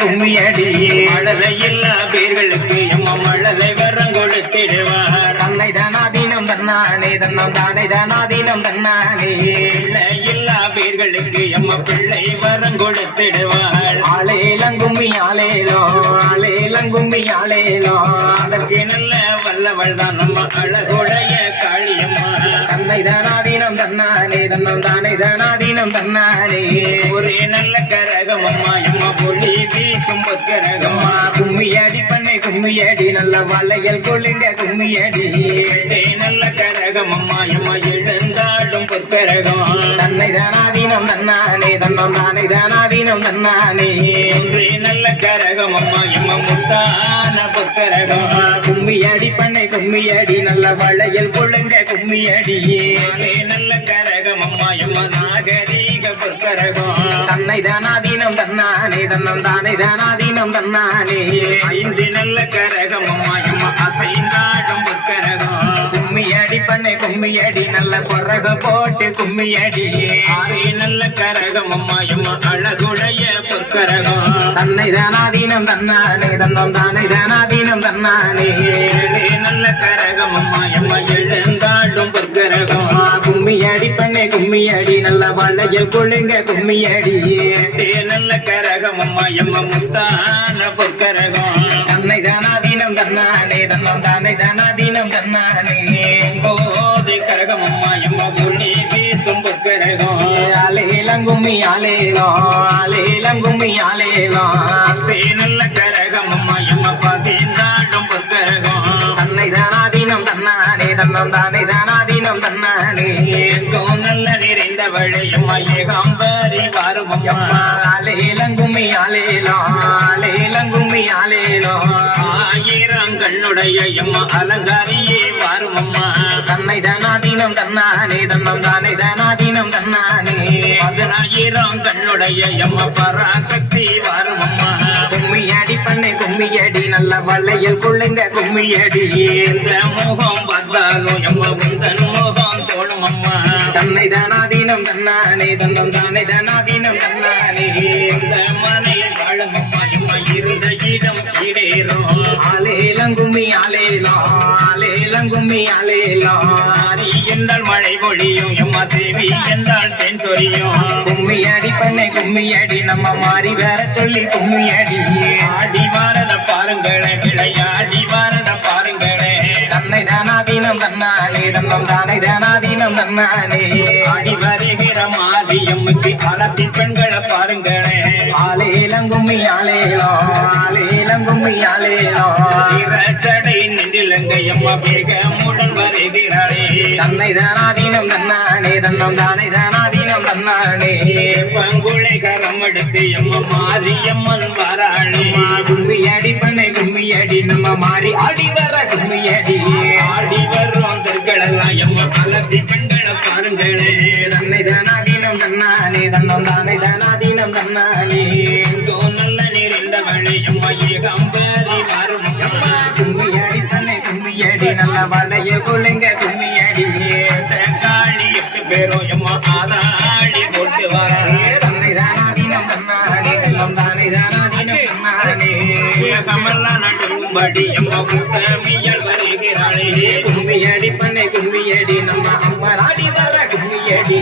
கும்மியடி மழலை எல்லா பேர்களுக்கு எம்மா மழலை வரம் கொடுத்திடுவார் தன்னை தானாதீனம் தன்னானே தன்னம் தானே தானாதீனம் தன்னானே எல்லா பேர்களுக்கு எம்மா பிள்ளை வரம் கொடுத்திடுவாள் ஆலேலங்கும்மி ஆலேலோ ஆலேலங்கும்மி ஆலேலோ அதற்கு நல்ல வல்லவள் தான் நம்ம அழகுடைய காளியம்மா தன்னை தானாதீனம் தன்னானே தன்னம் தானே தானாதீனம் தன்னானே ஒரே நல்ல கரகம் அம்மா எம்மா பொழி வீசும் பொற்கரகம்மா கும்மியடி பண்ணை கும்மியடி நல்ல வளையல் கொள்ளுங்க கும்மியடி நல்ல கரகம் அம்மா எம்மா எழுந்தாடும் பொற்கரகம் தன்னை தானாதீனம் தன்னானே தன்னம் தானே தானாதீனம் தன்னானே ஒரே நல்ல கரகம் அம்மா எம்மா முத்தான பொற்கரகம் கும்மியடி பண்ணை கும்மியடி நல்ல வளையல் கொள்ளுங்க கும்மியடி நல்ல கரகம் அம்மா எம்மா நாகரீக பொற்கரகம் தன்னை தானாதீனம் தன்னானே தன்னம் தானே தானாதீனம் தன்னானே ஐந்து நல்ல கரகம் அம்மா எம்மா அசைந்தாடும் பொற்கரகம் கும்மியடி பண்ணை கும்மியடி நல்ல கொரக போட்டு கும்மியடி ஆறே நல்ல கரகம் அம்மா எம்மா அழகுடைய பொற்கரகம் தன்னை தானாதீனம் தன்னானே தன்னம் தானே தானாதீனம் தன்னானே நல்ல கரகம் அம்மா எம்மா எழுந்தாடும் பொற்கரகம் கும்மியடி பண்ணை கும்மியடி நல்ல வளையல் கொள்ளுங்க கும்மியடி நல்ல கரகம் அம்மா எம்மா முத்தான பொற்கரகம் தன்னை தானாதீனம் தன்னானே தன்னம் தானே தானாதீனம் தன்னானே போதை கரகம் அம்மா எம்மா பொன்னி வீசும் பொற்கரகம் ஆலேலங்கும்மி ஆலேலோ ஆலேலங்கும்மி ஆலேலோ நல்ல கரகம் அம்மா எம்மா பதினாடும் பொற்கரகம் தன்னை தானாதீனம் தன்னானே தன்னம் தானே தானாதீனம் தன்னானே நல்ல நிறைந்தவளை அம்மா ஏகாம்பரி வாரும் அம்மா ஆலேலங்கும்மி ஆலேலோ ஆலேலங்கும்மி ஆலேலோ ஆயிரம் கண்ணுடைய எம்மா அலங்காரியே வாரும் அம்மா தன்னை தானாதீனம் தன்னானே தன்னம் தானே தானாதீனம் தன்னானே 10000 கண்ணுடைய எம்மா பராசக்தி வாரும் அம்மா கும்மியடி பண்ணை கும்மியடி நல்ல வளையல் கொள்ளுங்க கும்மியடி இந்த முகம் பார்த்தாலும் எம்மா உந்தன் முகம் தோணும் அம்மா தன்னை தானாதீனம் தன்னானே தன்னம் தானே தானாதீனம் தன்னானே இந்த மனையில் வாழும் அம்மா எம்மா இருந்த இடம் இடேறும் ஆலேலங்கும்மி ஆலேலோ ஆலேலங்கும்மி ஆலேலோ ஆரி என்றால் மழை பொழியும் எம்மா தேவி என்றால் தென் சொரியும் கும்மியடி பண்ணை கும்மியடி நம்ம மாறி வேற சொல்லி கும்மியடி ஆடி வாரத பாருங்களே விளையாடி வாரத பாருங்களே தன்னை தானாதீனம் தன்னானே தன்னம் தானே தானாதீனம் தன்னானே ஆடி வருகிற மாரியம்முக்கு அலத்தி பெண்களை பாருங்களே ஆலேலங்கும்மி ஆலேலோ ஆலேலங்கும்மி ஆலேலோ இரட்டடை நின்றிலங்க எம்மா வேகமுடன் வருகிறாளே தன்னை தானாதீனம் தன்னானே தன்னம் தானே தானாதீனம் தன்னானே பங்குளை கரம் எடுத்து எம்மா மாரியம்மன் வராளே கும்மியடி பண்ணை கும்மியடி நம்ம மாறி ஆடி வர கும்மியடி ஆடி வரும் தெற்களெல்லாம் எம்மா அலத்தி பெண்களை பாருங்களே தன்னை தானாதீனம் தன்னானே தன்னம் தானே தானாதீனம் தன்னானே நல்ல நிறைந்தவளே எம்மா ஏகாம்பரி வாரும் அம்மா கும்மியடி பண்ணை கும்மியடி நல்ல வளைய கொள்ளுங்க கும்மியடி காளி 8 பேரும் எம்மா ஆதாடி போட்டு வராளே தன்னை தானாதீனம் தன்னானே தன்னம் தானே தானாதீனம் தன்னானே கமல்லா நடும்படி எம்மா கூட்டமியல் வருகிறாளே கும்மியடி பண்ணை கும்மியடி நம்ம அம்மா ஆடி வர கும்மியடி